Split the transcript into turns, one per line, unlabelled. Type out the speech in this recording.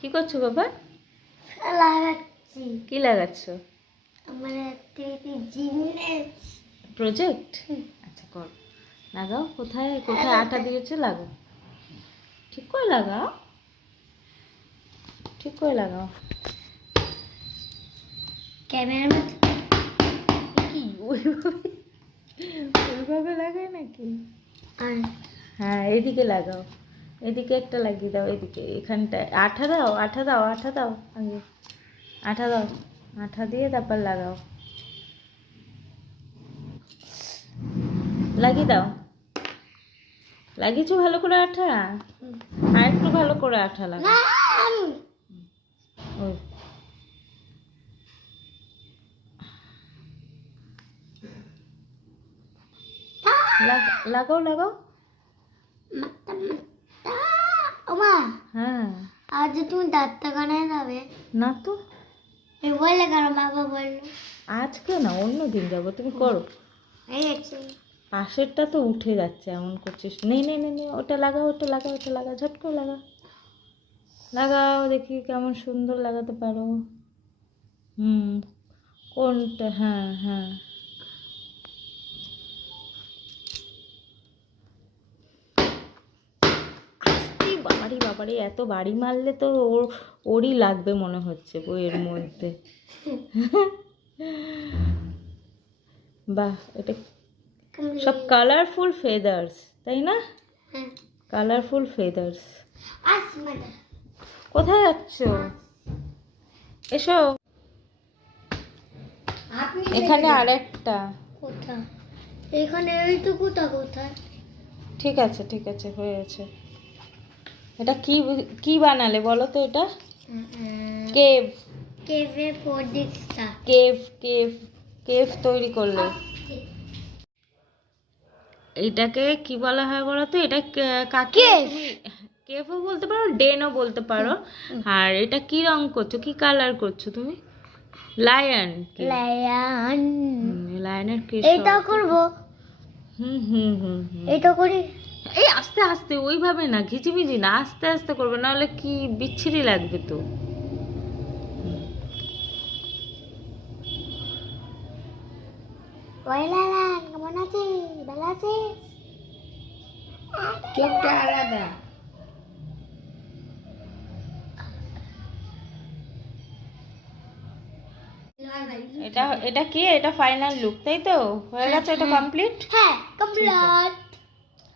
কি করছ বাবা?
লাগাচ্ছি।
কি লাগাচ্ছ?
আমার জিনিস?
প্রজেক্ট আচ্ছা কর। লাগাও। কোথায় কোথায় আটা দিয়েছে? লাগাও। ঠিক করে লাগাও। ঠিক করে লাগাও।
ক্যামেরাম্যান
কি? ওইভাবে ওইভাবে লাগায় নাকি? হ্যাঁ এদিকে লাগাও। এদিকে একটা লাগিয়ে দাও, এদিকে। এখানটায়। আঠা দাও আঠা দাও আঠা দাও। আগে। আঠা দাও, আঠা দিয়ে তারপর লাগাও। লাগিয়ে দাও। লাগিয়েছো ভালো করে আঠা? আর একটু ভালো করে আঠা লাগা ওই। লাগা- লাগাও লাগাও।
ওমা
হ্যাঁ।
আজ তুমি ডাক্তারখানায় যাবে।
না তো।
এই বললে কেন বাবা বলল।
আজকে না অন্য দিন যাব তুমি করো।
হয়ে গেছে
পাশেরটা তো উঠে যাচ্ছে এমন করছিস। নেই নেই নেই ওটা লাগাও ওটা লাগাও ওটা লাগা ঝট করে লাগা। লাগাও দেখি কেমন সুন্দর লাগাতে পারো। হুম কোনটা? হ্যাঁ হ্যাঁ আস্তে বাবারি বাবারি এত বাড়ি মারলে তো ওর ওরই লাগবে মনে হচ্ছে বইয়ের মধ্যে। বাহ এটা সব কালারফুল ফেদার্স তাই না?
হ্যাঁ।
কালারফুল ফেদার্স কোথায় যাচ্ছ? এসো।
আপনি
এখানে আরেকটা।
কোথায়? এখানে এইটুকুটা কোথায়?
ঠিক আছে ঠিক আছে হয়ে গেছে এটা কি কি বানালে বলো তো এটা? কেভ।
কেভে প্রদীপটা
কেভ কেভ কেভ তৈরি করলে। এটাকে কি বলা হয় বলো তো? এটা কাকে কেভও বলতে পারো ডেনও বলতে পারো। আর এটা কি রং করছ? কি কালার করছ তুমি? Lion
lion.
লায়নের কি
এটা করব।
হুম হুম হুম হুম।
এটা করি।
এই আস্তে আস্তে ওইভাবে না ঘিচিমিচি না আস্তে আস্তে করবে নাহলে কি বিচ্ছিরি লাগবে তো?
কেমন আছিস? ভালো আছিস?
চোখটা আলাদা। এটা এটা কি? এটা ফাইনাল লুক তাই তো? হয়ে গেছে এটা কমপ্লিট
হ্যাঁ কমপ্লিট